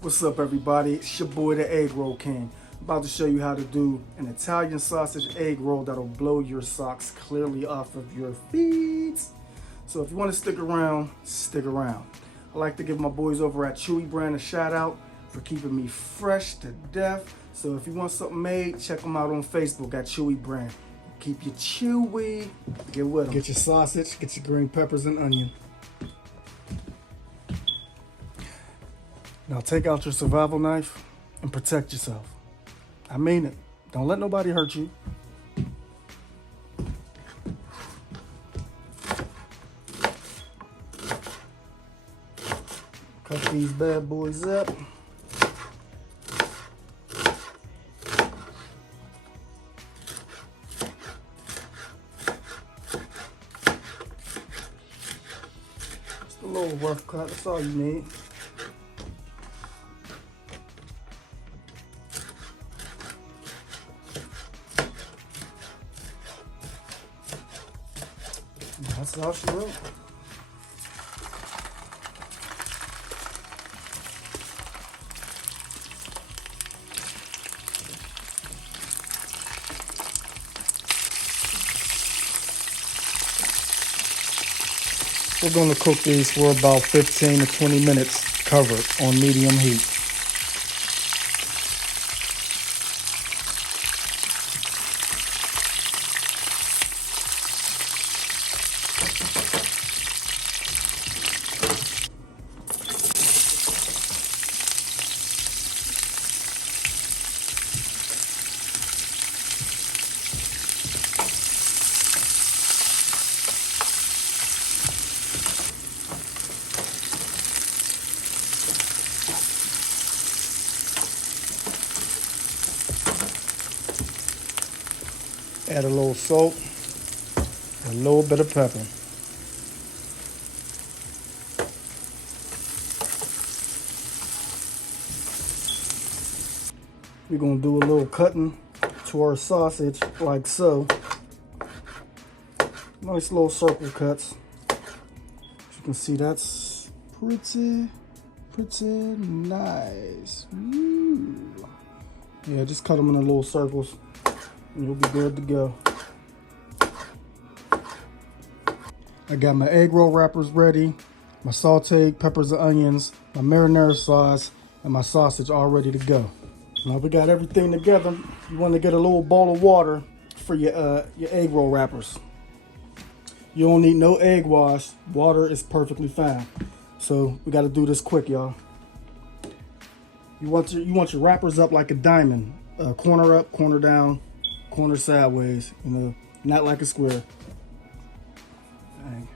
What's up, everybody? It's your boy, the Egg Roll King. I'm about to show you how to do an Italian sausage egg roll that'll blow your socks clearly off of your feet. So if you want to stick around, stick around. I like to give my boys over at Chewy Brand a shout out for keeping me fresh to death. So if you want something made, check them out on Facebook at Chewy Brand. Keep you chewy. Get with them. Get your sausage, get your green peppers and onion. Now take out your survival knife and protect yourself. I mean it. Don't let nobody hurt you. Cut these bad boys up. Just a little rough cut, that's all you need. That's all she wrote. We're going to cook these for about 15 to 20 minutes covered on medium heat. Add a little salt, a little bit of pepper. We're gonna do a little cutting to our sausage like so. Nice little circle cuts. As you can see, that's pretty nice. Ooh. Yeah, just cut them in little circles and you'll be good to go. I got my egg roll wrappers ready, my sauteed peppers and onions, my marinara sauce, and my sausage all ready to go. Now we got everything together. You want to get a little bowl of water for your egg roll wrappers. You don't need no egg wash. Water is perfectly fine. So we got to do this quick, y'all. You want your wrappers up like a diamond, corner up, corner down, corner sideways. You know, not like a square. Dang.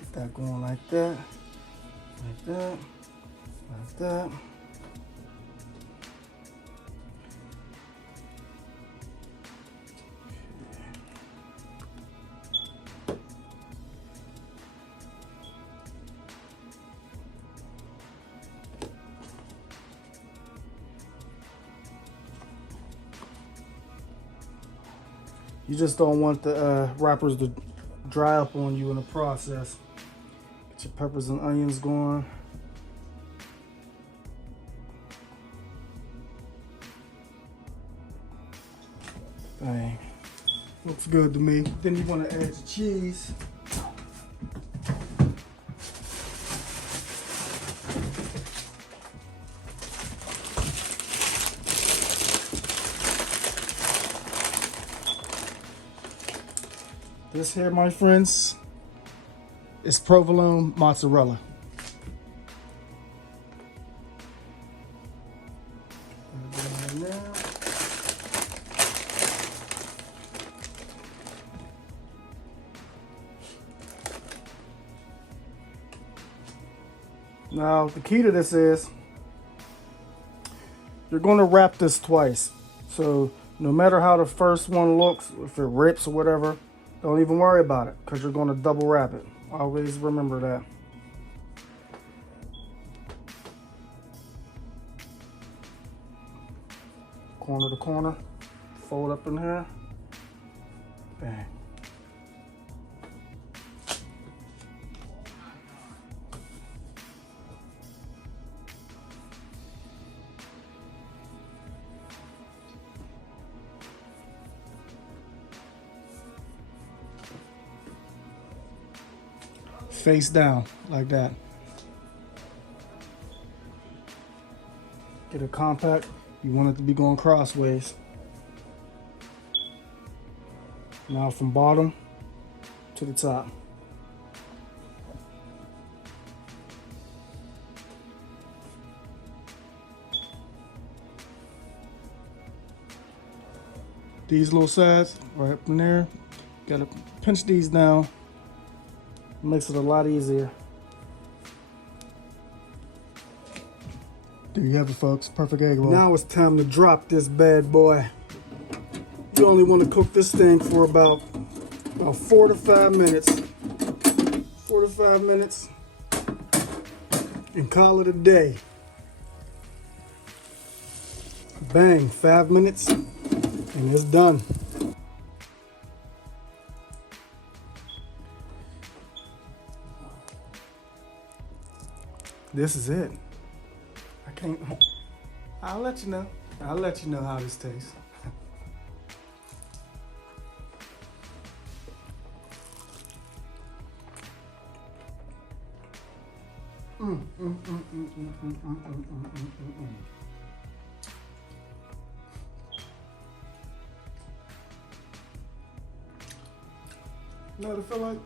Get that going like that, like that, like that. You just don't want the wrappers to dry up on you in the process. Get your peppers and onions going. Bang. Looks good to me. Then you want to add your cheese. This here, my friends, is provolone mozzarella. Now, the key to this is you're going to wrap this twice. So no matter how the first one looks, if it rips or whatever, don't even worry about it because you're going to double wrap it. Always remember that. Corner to corner, fold up in here, bang. face down like that. Get it compact. You want it to be going crossways. Now from bottom to the top. These little sides right up in there, gotta pinch these down. Makes it a lot easier. There you have it, folks. Perfect egg roll. Now it's time to drop this bad boy. You only want to cook this thing for about 4 to 5 minutes. 4 to 5 minutes. And call it a day. Bang, 5 minutes. And it's done. This is it. I'll let you know. I'll let you know how this tastes. You know what I feel like?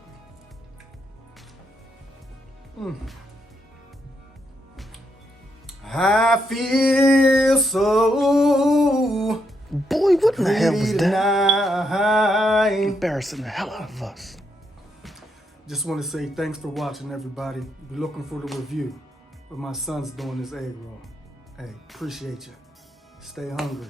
I feel so. Boy, what in the hell was that? Tonight. Embarrassing the hell out of us. Just want to say thanks for watching, everybody. Be looking for the review of my son's doing this egg roll. Hey, appreciate you. Stay hungry.